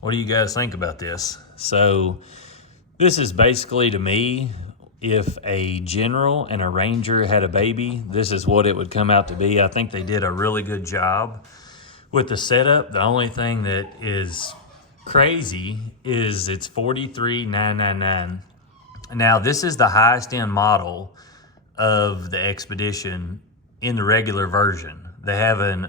What do you guys think about this? So this is basically, to me, if a General and a Ranger had a baby, this is what it would come out to be. I think they did a really good job with the setup. The only thing that is crazy is it's $43,999. Now, this is the highest end model of the Xpedition in the regular version. They have an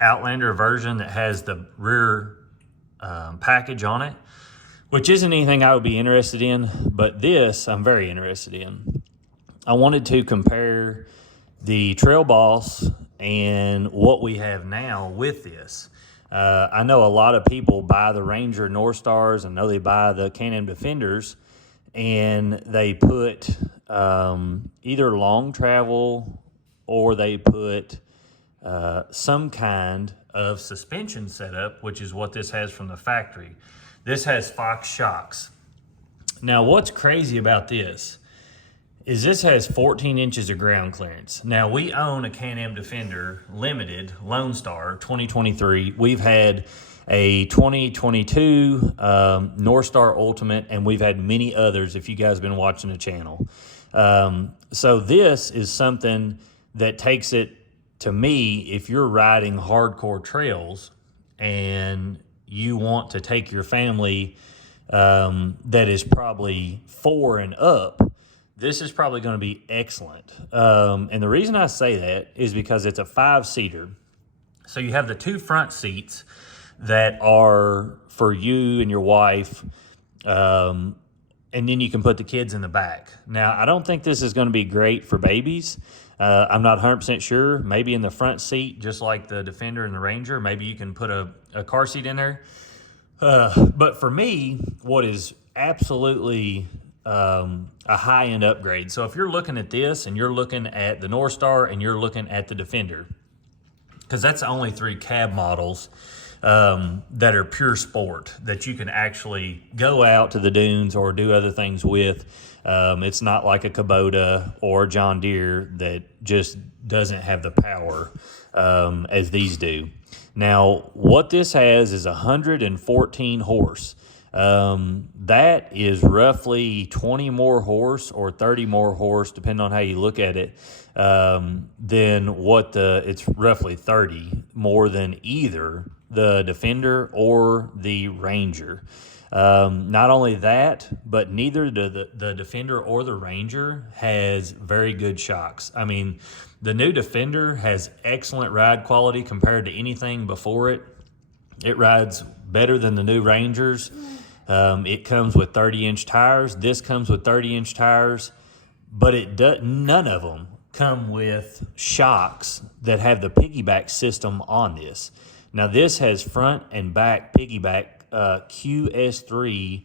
Outlander version that has the rear package on it, which isn't anything I would be interested in, but this I'm very interested in. I wanted to compare the Trail Boss and what we have now with this. I know a lot of people buy the Ranger Northstars. I know they buy the Can-Am Defenders, and they put either long travel or they put some kind of suspension setup, which is what this has from the factory. This has Fox shocks. Now, what's crazy about this is this has 14 inches of ground clearance. Now, we own a Can-Am Defender Limited Lone Star 2023. We've had a 2022 Northstar Ultimate, and we've had many others if you guys have been watching the channel. So this is something that takes it, to me, if you're riding hardcore trails and you want to take your family that is probably 4 and up, this is probably going to be excellent. And the reason I say that is because it's a 5-seater. So you have the 2 front seats that are for you and your wife, and then you can put the kids in the back. Now, I don't think this is going to be great for babies. I'm not 100% sure. Maybe in the front seat, just like the Defender and the Ranger, maybe you can put a car seat in there. But for me, what is absolutely a high-end upgrade. So if you're looking at this and you're looking at the Northstar and you're looking at the Defender, because that's the only 3 cab models that are pure sport that you can actually go out to the dunes or do other things with. It's not like a Kubota or John Deere that just doesn't have the power as these do. Now, what this has is 114 horse. That is roughly 20 more horse or 30 more horse, depending on how you look at it, than what it's roughly 30 more than either the Defender or the Ranger. Not only that, but neither the Defender or the Ranger has very good shocks. I mean, the new Defender has excellent ride quality compared to anything before it. It rides better than the new Rangers. It comes with 30-inch tires. This comes with 30-inch tires, but none of them come with shocks that have the piggyback system on this. Now, this has front and back piggyback QS3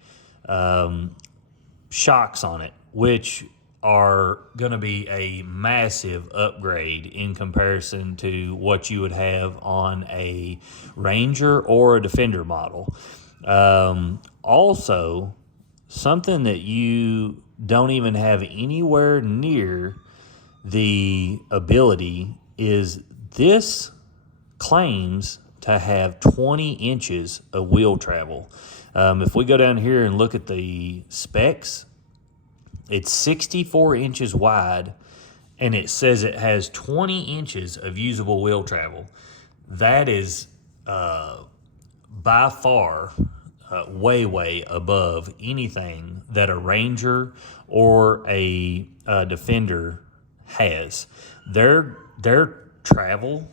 shocks on it, which are going to be a massive upgrade in comparison to what you would have on a Ranger or a Defender model. Also, something that you don't even have anywhere near the ability is this claims to have 20 inches of wheel travel. If we go down here and look at the specs, it's 64 inches wide, and it says it has 20 inches of usable wheel travel. That is by far way, way above anything that a Ranger or a Defender has. Their travel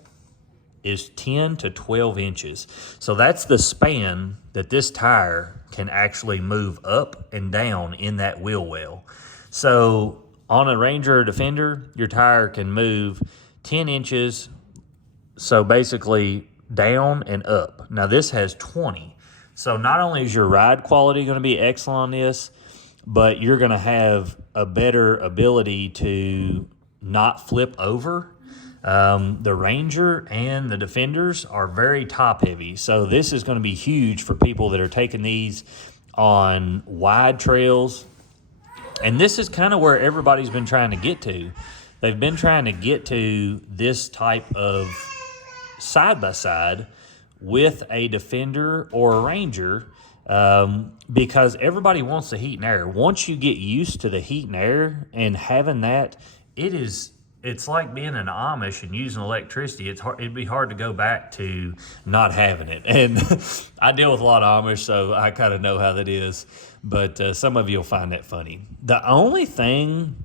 is 10 to 12 inches. So that's the span that this tire can actually move up and down in that wheel well. So on a Ranger or Defender, your tire can move 10 inches, so basically down and up. Now this has 20. So not only is your ride quality going to be excellent on this, but you're going to have a better ability to not flip over. The Ranger and the Defenders are very top heavy. So this is going to be huge for people that are taking these on wide trails. And this is kind of where everybody's been trying to get to. They've been trying to get to this type of side-by-side with a Defender or a Ranger, because everybody wants the heat and air. Once you get used to the heat and air and having that, it's like being an Amish and using electricity. It'd be hard to go back to not having it. And I deal with a lot of Amish, so I kind of know how that is. But some of you will find that funny. The only thing,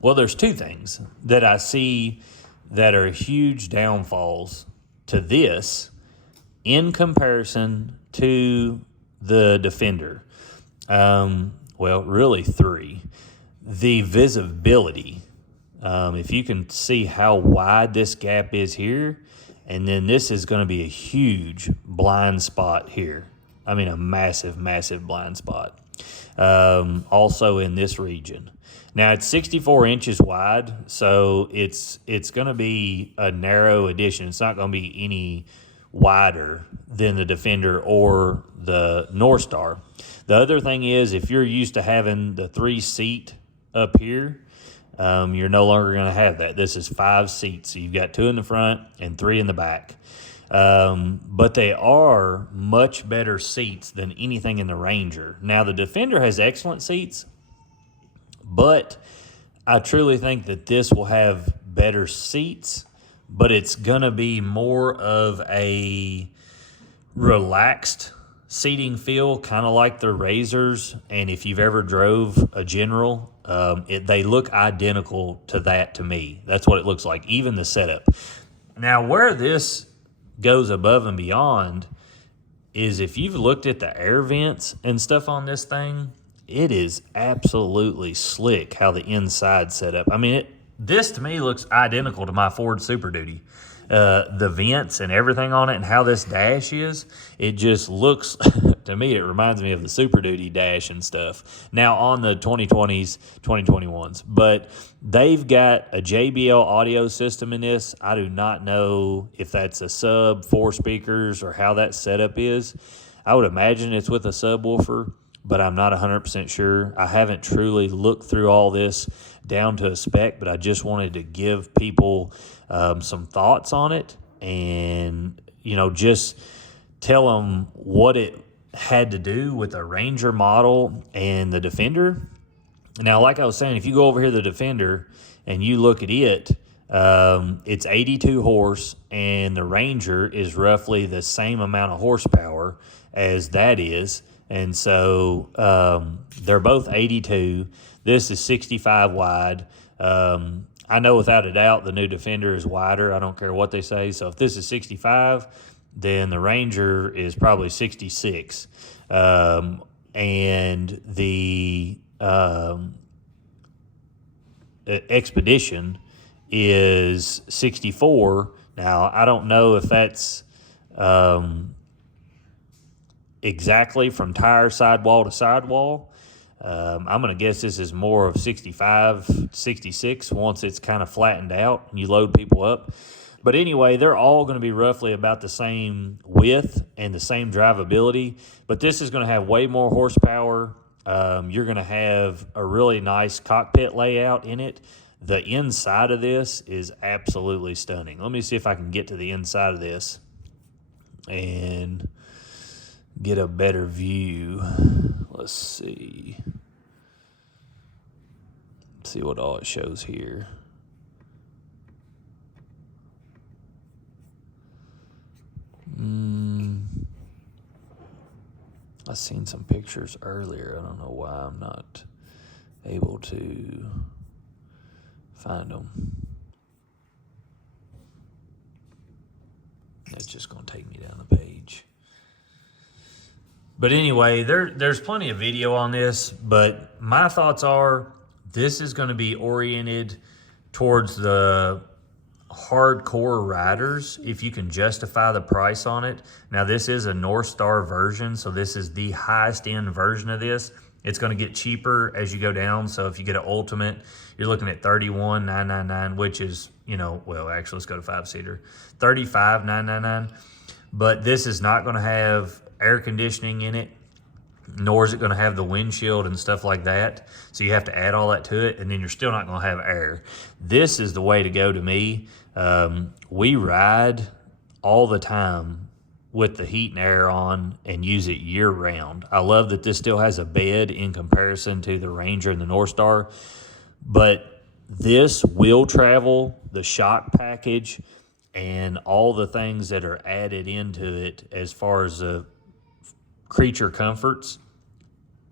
well, there's two things that I see that are huge downfalls to this in comparison to the Defender. Well, really three. The visibility. If you can see how wide this gap is here, and then this is going to be a huge blind spot here. I mean, a massive, massive blind spot. Also in this region. Now, it's 64 inches wide, so it's going to be a narrow addition. It's not going to be any wider than the Defender or the Northstar. The other thing is, if you're used to having the 3-seat up here, you're no longer going to have that. This is 5 seats. So you've got 2 in the front and 3 in the back. But they are much better seats than anything in the Ranger. Now, the Defender has excellent seats, but I truly think that this will have better seats, but it's going to be more of a relaxed seating feel, kind of like the Razors. And if you've ever drove a General, they look identical to that to me. That's what it looks like, even the setup. Now, where this goes above and beyond is if you've looked at the air vents and stuff on this thing, it is absolutely slick how the inside set up. I mean, this to me looks identical to my Ford Super Duty. The vents and everything on it and how this dash is, it just looks, to me, it reminds me of the Super Duty dash and stuff. Now on the 2020s, 2021s. But they've got a JBL audio system in this. I do not know if that's a sub, 4 speakers, or how that setup is. I would imagine it's with a subwoofer, but I'm not 100% sure. I haven't truly looked through all this down to a spec, but I just wanted to give people some thoughts on it and, just tell them what it had to do with the Ranger model and the Defender. Now, like I was saying, if you go over here to the Defender and you look at it, it's 82 horse, and the Ranger is roughly the same amount of horsepower as that is. And so they're both 82. This is 65 wide. I know without a doubt the new Defender is wider. I don't care what they say. So if this is 65, then the Ranger is probably 66. And the Expedition is 64. Now, I don't know if that's exactly from tire sidewall to sidewall. I'm going to guess this is more of 65, 66 once it's kind of flattened out and you load people up. But anyway, they're all going to be roughly about the same width and the same drivability. But this is going to have way more horsepower. You're going to have a really nice cockpit layout in it. The inside of this is absolutely stunning. Let me see if I can get to the inside of this and get a better view. Let's see. Let's see what all it shows here. I seen some pictures earlier. I don't know why I'm not able to find them. It's just going to take me down the page. But anyway, there's plenty of video on this, but my thoughts are this is going to be oriented towards the hardcore riders if you can justify the price on it. Now, this is a Northstar version, so this is the highest end version of this. It's going to get cheaper as you go down. So if you get an Ultimate, you're looking at $31,999, which is, well, actually, let's go to 5-seater, $35,999. But this is not going to have air conditioning in it, nor is it going to have the windshield and stuff like that. So you have to add all that to it, and then you're still not going to have air. This is the way to go to me. We ride all the time with the heat and air on and use it year round. I love that this still has a bed in comparison to the Ranger and the Northstar, but this will travel, the shock package, and all the things that are added into it as far as the creature comforts.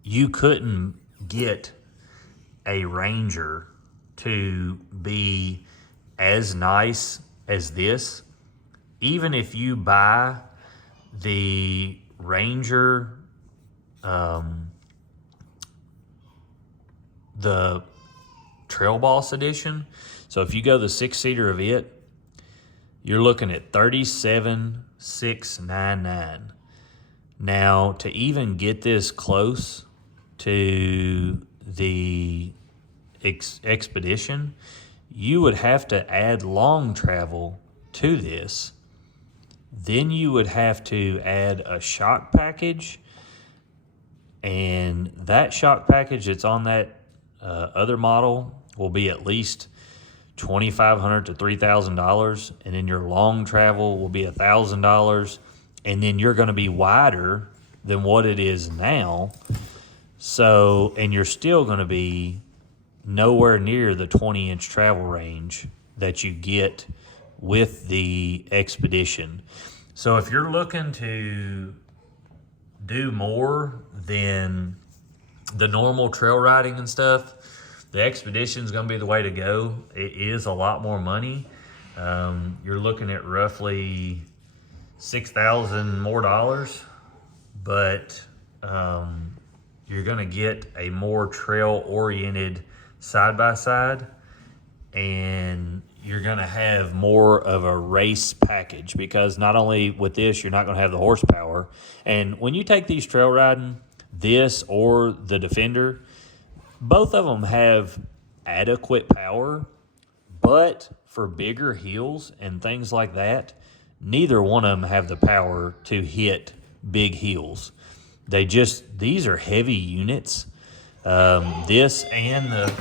You couldn't get a Ranger to be as nice as this. Even if you buy the Ranger, the Trail Boss edition, so if you go the 6-seater of it, you're looking at $37,699. Now, to even get this close to the Xpedition, you would have to add long travel to this. Then you would have to add a shock package, and that shock package that's on that other model will be at least $2,500 to $3,000, and then your long travel will be $1,000, and then you're going to be wider than what it is now. So, and you're still going to be nowhere near the 20-inch travel range that you get with the Xpedition. So if you're looking to do more than the normal trail riding and stuff, the Xpedition is going to be the way to go. It is a lot more money. You're looking at roughly $6,000 more dollars, but you're going to get a more trail-oriented side-by-side, and you're going to have more of a race package, because not only with this, you're not going to have the horsepower. And when you take these trail riding, this or the Defender, both of them have adequate power, but for bigger hills and things like that, neither one of them have the power to hit big hills. These are heavy units. This and the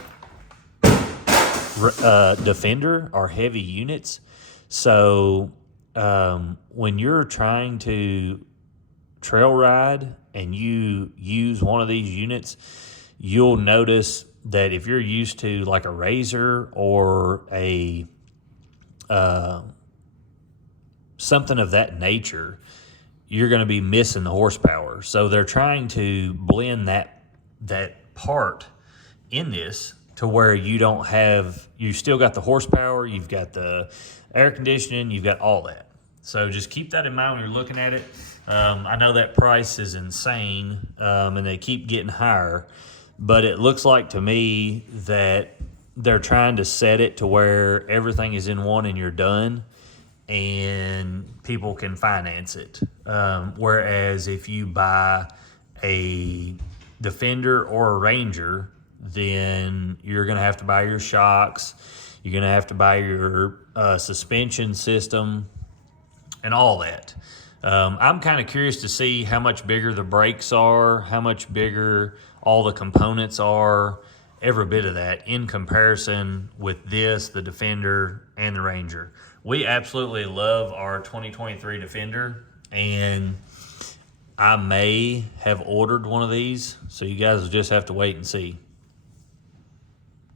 Defender are heavy units. So when you're trying to trail ride and you use one of these units, you'll notice that if you're used to like a Razor or a something of that nature, you're going to be missing the horsepower. So they're trying to blend that part in this to where you still got the horsepower, you've got the air conditioning, you've got all that. So just keep that in mind when you're looking at it. I know that price is insane, and they keep getting higher, but it looks like to me that they're trying to set it to where everything is in one and you're done, and people can finance it. Whereas if you buy a Defender or a Ranger, then you're going to have to buy your shocks, you're going to have to buy your suspension system and all that. I'm kind of curious to see how much bigger the brakes are, how much bigger all the components are, every bit of that in comparison with this, the Defender, and the Ranger. We absolutely love our 2023 Defender, and I may have ordered one of these, so you guys will just have to wait and see.